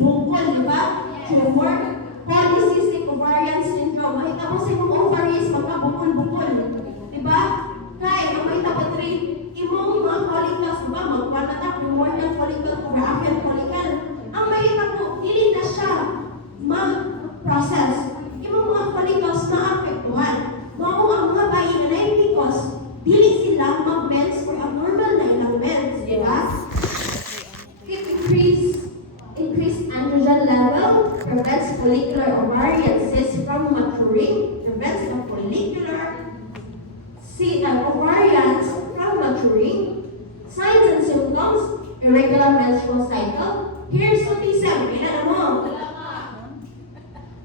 bungkol, di ba? Tumor, polycystic ovarian syndrome. Makita mo sa imong ovaries, magkabukol-bukol. Di ba? Kaya, ang may tabatri, imong mga follicles, di ba? Magpanatak, primordial follicle, Brachyan follicle. Ang mahita po, dili na siya mag-process. Imong mga follicles maapektuhan. Mao ang mga bayi na naipikos, dili sila mag-mens or abnormal na ilang mens, di ba? It increased androgen level, prevents follicular ovarian cysts from maturing, prevents the follicular ovarians from maturing. Signs and symptoms, irregular menstrual cycle, hirsutism, kailan mo?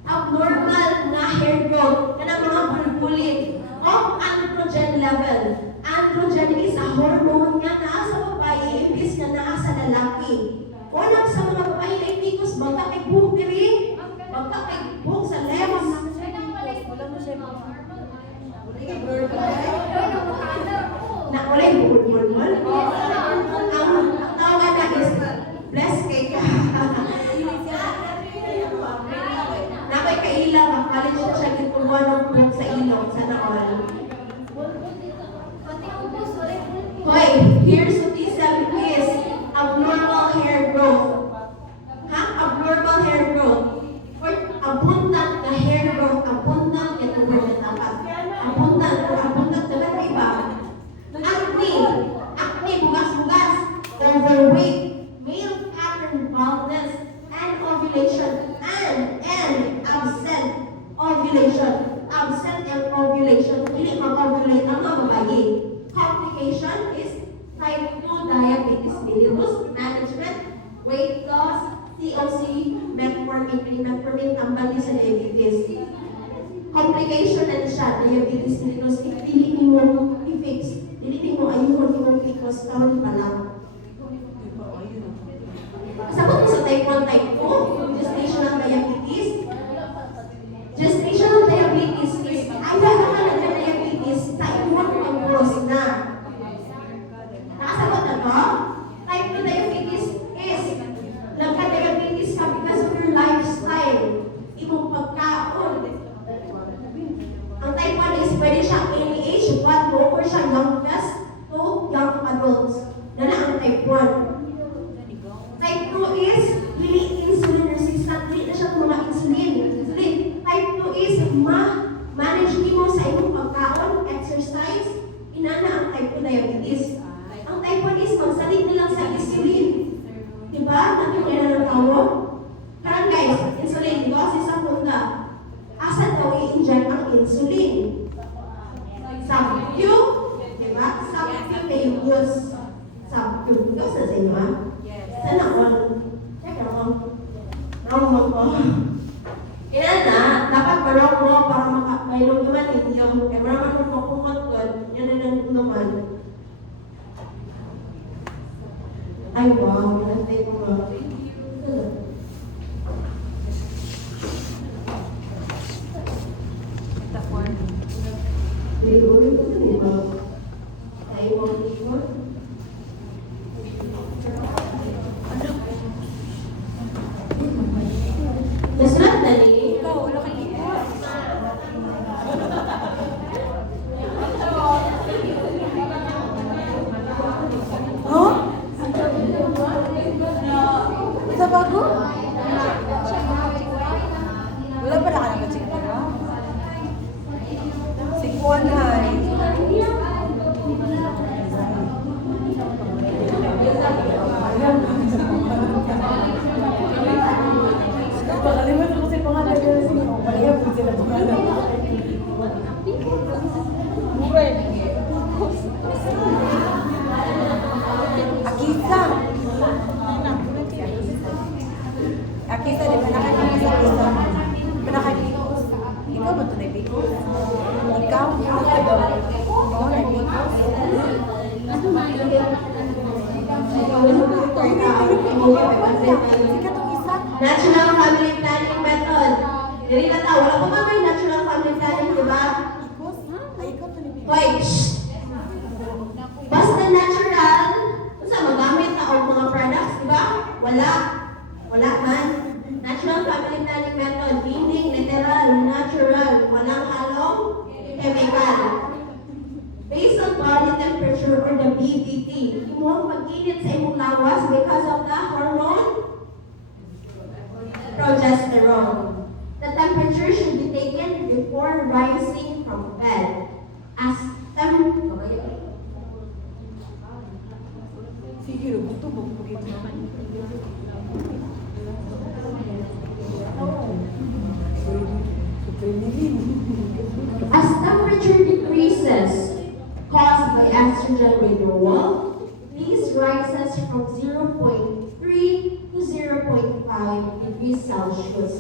Abnormal na hair growth, yan ang mga bulbulin, of androgen level. Androgen is a hormone nga naa sa babae, imbis na naa sa lalaki. Unang sa mga babae na ipikos, magkakibuk diri, magkakibuk sa lemas. Na ulay bulbul-bulbul. Ang tawag na is bless cake. Nakoy kailang, college na siya gituwa ng buhok sa ilong, sana all. Hoy, hirsutism is abnormal hair growth. Abnormal hair growth. Or abundant na hair growth. Abundant, ito word na dapat. Abundant na iba. Acne, bugas-bugas. Overweight, male pattern baldness, and ovulation, and absent ovulation. Absent and ovulation. Hindi mag-ovulate ang mga babae. Complication is type 2 diabetes mellitus, management, weight loss, COC, metformin, tambal din sa diabetes. Complication na siya, diabetes mellitus, dili mo i-fix, dili mo ayun mo i-fix, karon pa lang. Sabot mo sa type 1, type 2, gestational diabetes. Gestational diabetes is, ayaw ka na diabetes, type 1 pag-cross na. Nakasagot na to? Type 2 diabetes is, nagka-diabetes ka because of your lifestyle. Imong pagkaon. Ang type 1 is, pwede siya any age, but go for siya youngest to young adults. Yan ang type 1. Type 2 is, hindi insulin resistant, hindi na siya mga insulin. Type 2 is, manage mo sa imong pagkaon, exercise, inana ang type 2 diabetes. Ang type 1 is, magsalit na lang sa insulin. Diba? Natin mo yan ang tawag? Karan guys, insulin, diba? Si Sakunda. Asa daw i-inject ang insulin? Sub-Q, diba? Subcutaneous. Sub-Q. Ito sa inyo, ha? Sana all. Check naman. Wrong mo ko. Kailan na, dapat marong mo para makapainom naman ninyo. Kaya marang mo kumagod, yan na nang naman. Ay, wow. Nantay ko nga. Ligoy ko na diba? Ay, mo ligoy. Nasulat na ni? Huh? Sa bago? Wala pa na ka nag-check na? Si Juan ay. Pagkalimutan ko si pangalan nila si Maria po sila pangalan. Akisa. Akisa, di ba nakakita sa Akisa? Pinakabikos. Ikaw ba ito naibikos? Ikaw? Oo, naibikos. National Family Planning Method. Dili na tao. Wala pa ba may National Family Planning, di ba? Hoy, shh! Basta natural, kung saan magamit na o mga products, di ba? Wala. Wala man. progesterone. The temperature should be taken before rising from bed. As Sige, gusto mo po dito. As temperature decreases caused by estrogen withdrawal, these rises from 0.3 to 0.5 degrees Celsius.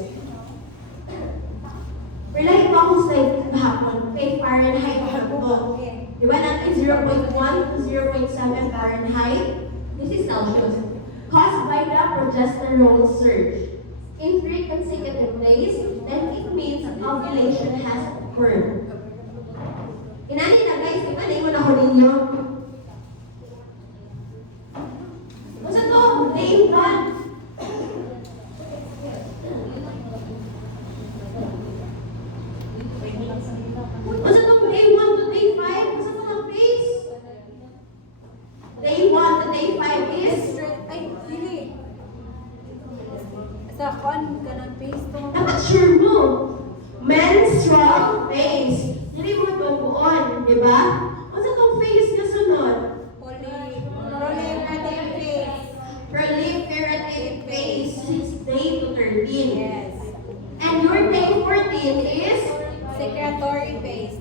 Relay po akong slide kahapon kay Fahrenheit ako. Di ba natin 0.1 to 0.7 Fahrenheit? This is Celsius. Caused by the progesterone surge. In 3 consecutive days, then it means ovulation has occurred. Inani na guys, di ba naingon ako ninyo? Basta to, day 1. Basta to, day 1 to day 5. Basta to ang phase. Day 1 to day 5 is Ay, sige. Sa kon ka ng face to. dapat sure mo. Menstrual phase. Hindi mo tubuon, di ba? Basta tong phase na sunod. Proliferative phase. Proliferative phase, 6 day to 13. Yes. And your day 14 is Secretory phase.